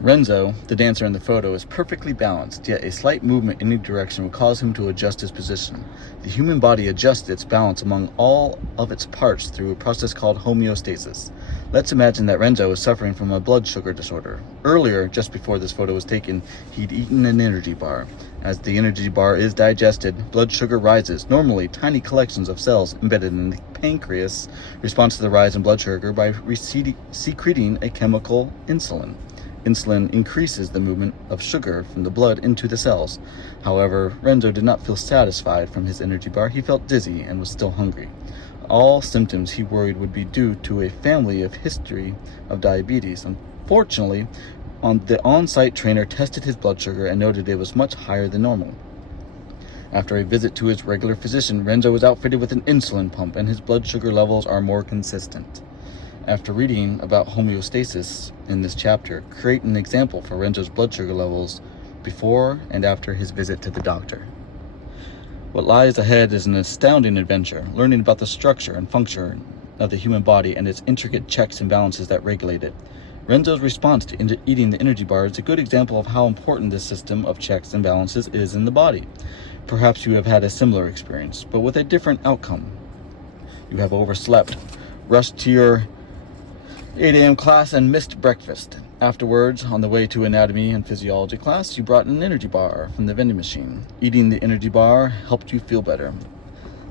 Renzo, the dancer in the photo, is perfectly balanced, yet a slight movement in any direction would cause him to adjust his position. The human body adjusts its balance among all of its parts through a process called homeostasis. Let's imagine that Renzo is suffering from a blood sugar disorder. Earlier, just before this photo was taken, he'd eaten an energy bar. As the energy bar is digested, blood sugar rises. Normally, tiny collections of cells embedded in the pancreas respond to the rise in blood sugar by secreting a chemical insulin. Insulin increases the movement of sugar from the blood into the cells. However, Renzo did not feel satisfied from his energy bar. He felt dizzy and was still hungry. All symptoms he worried would be due to a family of history of diabetes. Unfortunately, the on-site trainer tested his blood sugar and noted it was much higher than normal. After a visit to his regular physician, Renzo was outfitted with an insulin pump and his blood sugar levels are more consistent. After reading about homeostasis in this chapter, create an example for Renzo's blood sugar levels before and after his visit to the doctor. What lies ahead is an astounding adventure, learning about the structure and function of the human body and its intricate checks and balances that regulate it. Renzo's response to eating the energy bar is a good example of how important this system of checks and balances is in the body. Perhaps you have had a similar experience, but with a different outcome. You have overslept, rushed to your 8 a.m. class and missed breakfast. Afterwards, on the way to Anatomy and Physiology class, you brought an energy bar from the vending machine. Eating the energy bar helped you feel better.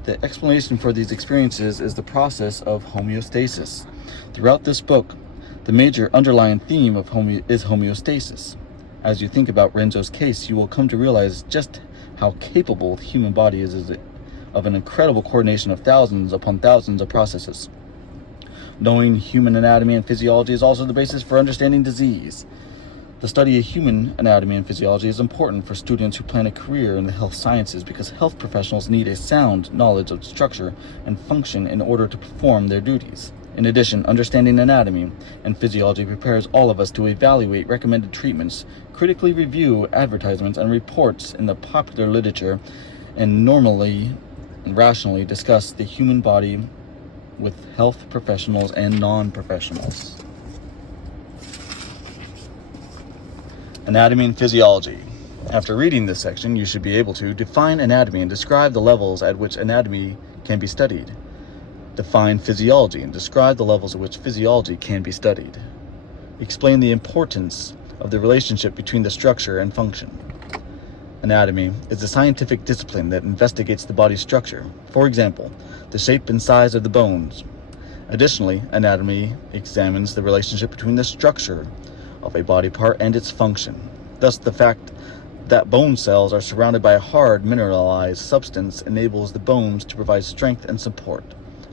The explanation for these experiences is the process of homeostasis. Throughout this book, the major underlying theme of is homeostasis. As you think about Renzo's case, you will come to realize just how capable the human body is of an incredible coordination of thousands upon thousands of processes. Knowing human anatomy and physiology is also the basis for understanding disease. The study of human anatomy and physiology is important for students who plan a career in the health sciences because health professionals need a sound knowledge of structure and function in order to perform their duties. In addition, understanding anatomy and physiology prepares all of us to evaluate recommended treatments, critically review advertisements and reports in the popular literature, and normally and rationally discuss the human body with health professionals and non-professionals. Anatomy and physiology. After reading this section, you should be able to define anatomy and describe the levels at which anatomy can be studied. Define physiology and describe the levels at which physiology can be studied. Explain the importance of the relationship between the structure and function. Anatomy is a scientific discipline that investigates the body's structure, for example, the shape and size of the bones. Additionally, anatomy examines the relationship between the structure of a body part and its function. Thus, the fact that bone cells are surrounded by a hard mineralized substance enables the bones to provide strength and support.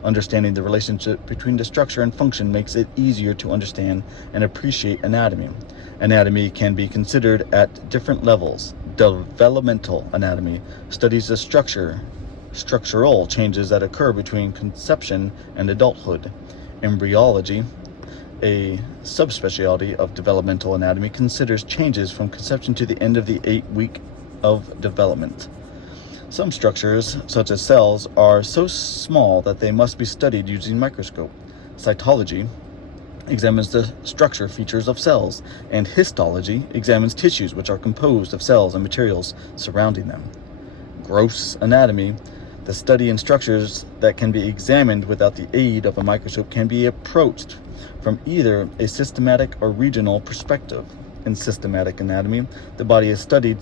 Understanding the relationship between the structure and function makes it easier to understand and appreciate anatomy. Anatomy can be considered at different levels. Developmental anatomy studies the structural changes that occur between conception and adulthood. Embryology, a subspecialty of developmental anatomy, considers changes from conception to the end of the 8th week of development. Some structures, such as cells, are so small that they must be studied using a microscope. Cytology examines the structure features of cells, and histology examines tissues which are composed of cells and materials surrounding them. Gross anatomy, the study in structures that can be examined without the aid of a microscope, can be approached from either a systematic or regional perspective. In systematic anatomy, the body is studied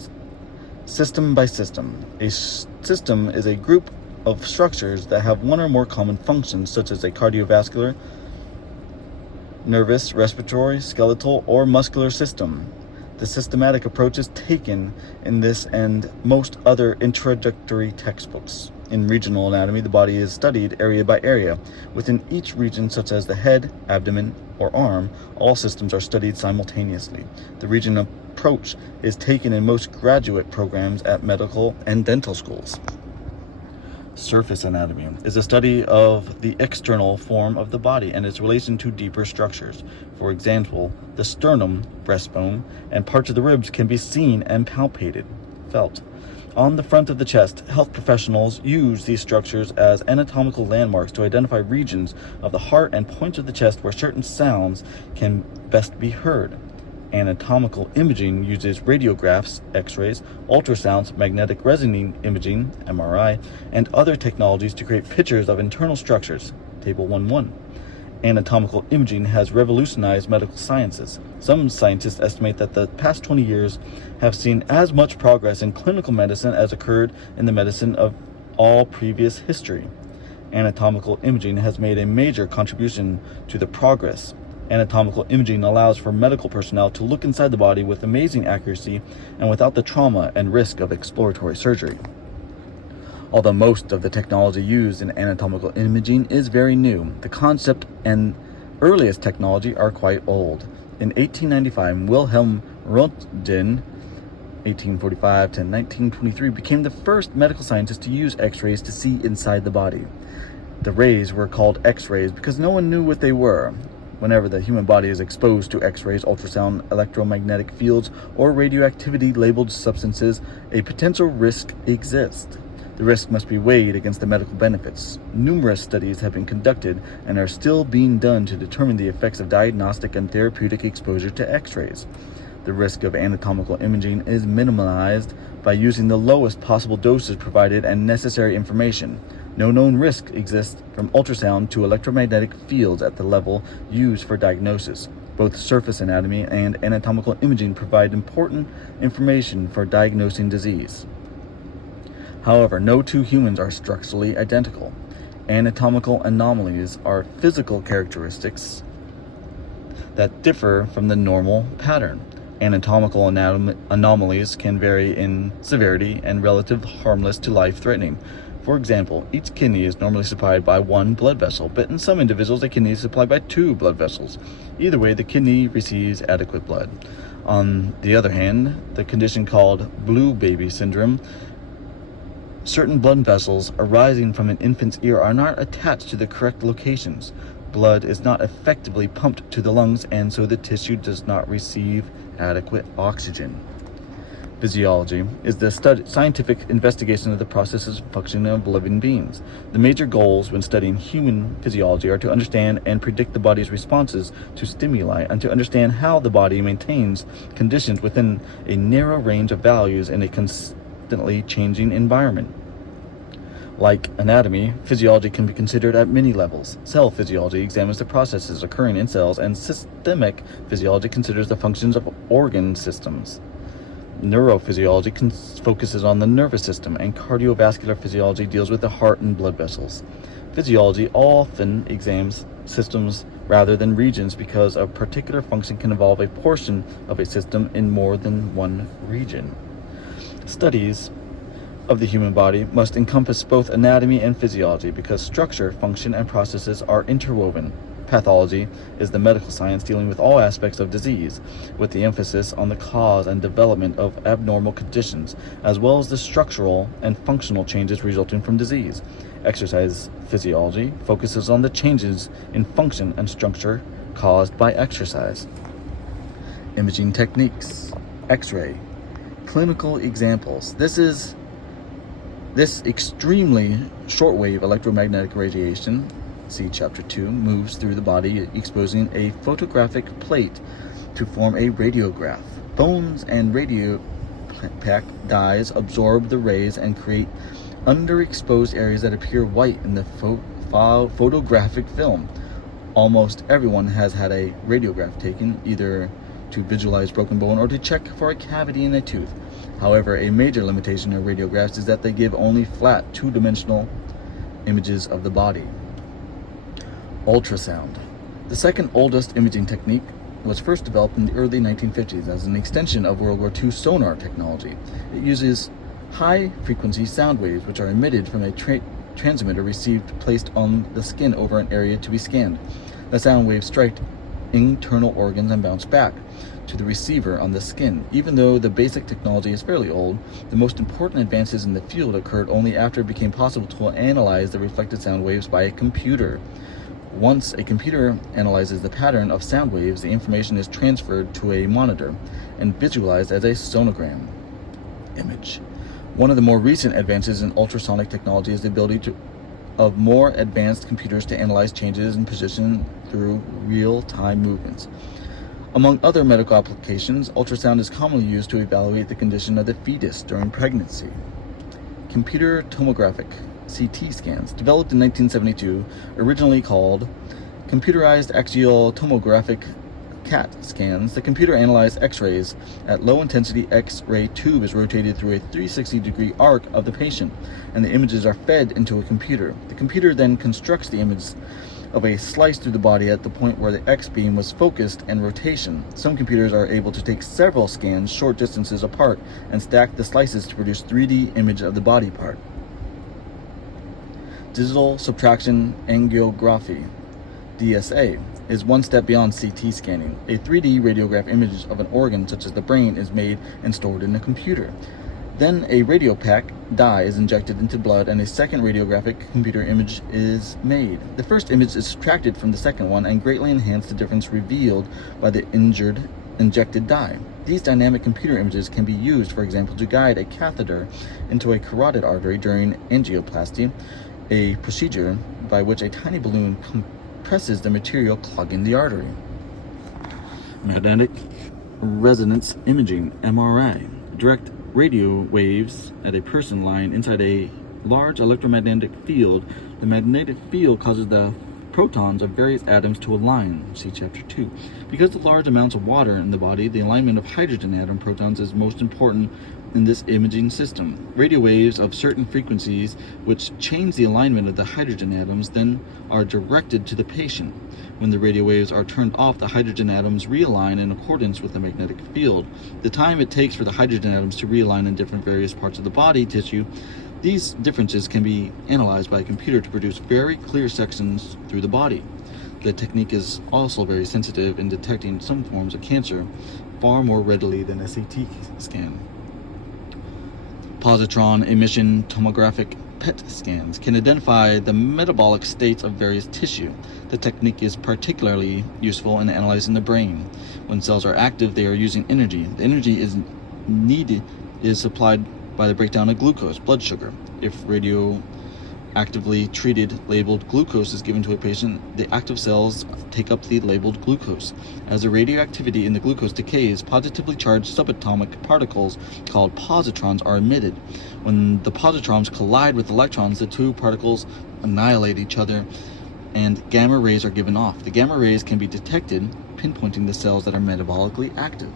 system by system. A system is a group of structures that have one or more common functions, such as a cardiovascular, nervous, respiratory, skeletal, or muscular system. The systematic approach is taken in this and most other introductory textbooks. In regional anatomy, the body is studied area by area. Within each region, such as the head, abdomen, or arm, all systems are studied simultaneously. The regional approach is taken in most graduate programs at medical and dental schools. Surface anatomy is a study of the external form of the body and its relation to deeper structures. For example, the sternum, breastbone, and parts of the ribs can be seen and felt. On the front of the chest, health professionals use these structures as anatomical landmarks to identify regions of the heart and points of the chest where certain sounds can best be heard. Anatomical imaging uses radiographs, X-rays, ultrasounds, magnetic resonance imaging, MRI, and other technologies to create pictures of internal structures, Table 1.1. Anatomical imaging has revolutionized medical sciences. Some scientists estimate that the past 20 years have seen as much progress in clinical medicine as occurred in the medicine of all previous history. Anatomical imaging has made a major contribution to the progress. Anatomical imaging allows for medical personnel to look inside the body with amazing accuracy and without the trauma and risk of exploratory surgery. Although most of the technology used in anatomical imaging is very new, the concept and earliest technology are quite old. In 1895, Wilhelm Röntgen, 1845 to 1923, became the first medical scientist to use X-rays to see inside the body. The rays were called X-rays because no one knew what they were. Whenever the human body is exposed to X-rays, ultrasound, electromagnetic fields, or radioactivity-labeled substances, a potential risk exists. The risk must be weighed against the medical benefits. Numerous studies have been conducted and are still being done to determine the effects of diagnostic and therapeutic exposure to X-rays. The risk of anatomical imaging is minimized by using the lowest possible doses provided and necessary information. No known risk exists from ultrasound to electromagnetic fields at the level used for diagnosis. Both surface anatomy and anatomical imaging provide important information for diagnosing disease. However, no two humans are structurally identical. Anatomical anomalies are physical characteristics that differ from the normal pattern. Anatomical anomalies can vary in severity and relative harmless to life-threatening. For example, each kidney is normally supplied by one blood vessel, but in some individuals, a kidney is supplied by two blood vessels. Either way, the kidney receives adequate blood. On the other hand, the condition called blue baby syndrome, certain blood vessels arising from an infant's ear are not attached to the correct locations. Blood is not effectively pumped to the lungs, and so the tissue does not receive adequate oxygen. Physiology is the scientific investigation of the processes and functioning of living beings. The major goals when studying human physiology are to understand and predict the body's responses to stimuli and to understand how the body maintains conditions within a narrow range of values in a constantly changing environment. Like anatomy, physiology can be considered at many levels. Cell physiology examines the processes occurring in cells, and systemic physiology considers the functions of organ systems. Neurophysiology focuses on the nervous system, and cardiovascular physiology deals with the heart and blood vessels. Physiology often examines systems rather than regions because a particular function can involve a portion of a system in more than one region. Studies of the human body must encompass both anatomy and physiology because structure, function, and processes are interwoven. Pathology is the medical science dealing with all aspects of disease, with the emphasis on the cause and development of abnormal conditions, as well as the structural and functional changes resulting from disease. Exercise physiology focuses on the changes in function and structure caused by exercise. Imaging techniques. X-ray. Clinical examples. This extremely shortwave electromagnetic radiation, see Chapter 2, moves through the body, exposing a photographic plate to form a radiograph. Bones and radio-packed dyes absorb the rays and create underexposed areas that appear white in the photographic film. Almost everyone has had a radiograph taken, either to visualize broken bone or to check for a cavity in a tooth. However, a major limitation of radiographs is that they give only flat, two-dimensional images of the body. Ultrasound. The second oldest imaging technique was first developed in the early 1950s as an extension of World War II sonar technology. It uses high-frequency sound waves which are emitted from a transmitter placed on the skin over an area to be scanned. The sound waves strike internal organs and bounce back to the receiver on the skin. Even though the basic technology is fairly old, the most important advances in the field occurred only after it became possible to analyze the reflected sound waves by a computer. Once a computer analyzes the pattern of sound waves, the information is transferred to a monitor and visualized as a sonogram image. One of the more recent advances in ultrasonic technology is the ability of more advanced computers to analyze changes in position through real-time movements. Among other medical applications, ultrasound is commonly used to evaluate the condition of the fetus during pregnancy. Computer tomographic CT scans, developed in 1972, originally called computerized axial tomographic CAT scans. The computer analyzed X-rays. At low intensity, X-ray tube is rotated through a 360-degree arc of the patient, and the images are fed into a computer. The computer then constructs the image of a slice through the body at the point where the X-beam was focused and rotation. Some computers are able to take several scans short distances apart and stack the slices to produce 3D image of the body part. Digital subtraction angiography, DSA, is one step beyond CT scanning. A 3D radiograph image of an organ such as the brain is made and stored in a computer. Then a radiopack dye is injected into blood and a second radiographic computer image is made. The first image is subtracted from the second one and greatly enhances the difference revealed by the injected dye. These dynamic computer images can be used, for example, to guide a catheter into a carotid artery during angioplasty, a procedure by which a tiny balloon compresses the material clogging the artery. Magnetic resonance imaging, MRI. Direct radio waves at a person lying inside a large electromagnetic field. The magnetic field causes the protons of various atoms to align. See Chapter 2. Because of large amounts of water in the body, the alignment of hydrogen atom protons is most important in this imaging system. Radio waves of certain frequencies which change the alignment of the hydrogen atoms then are directed to the patient. When the radio waves are turned off, the hydrogen atoms realign in accordance with the magnetic field. The time it takes for the hydrogen atoms to realign in different various parts of the body tissue, these differences can be analyzed by a computer to produce very clear sections through the body. The technique is also very sensitive in detecting some forms of cancer far more readily than a CT scan. Positron emission tomographic PET scans can identify the metabolic states of various tissue. The technique is particularly useful in analyzing the brain. When cells are active, they are using energy. The energy is supplied by the breakdown of glucose, blood sugar. If radioactively treated labeled glucose is given to a patient, the active cells take up the labeled glucose. As the radioactivity in the glucose decays, positively charged subatomic particles called positrons are emitted. When the positrons collide with electrons, the two particles annihilate each other and gamma rays are given off. The gamma rays can be detected, pinpointing the cells that are metabolically active.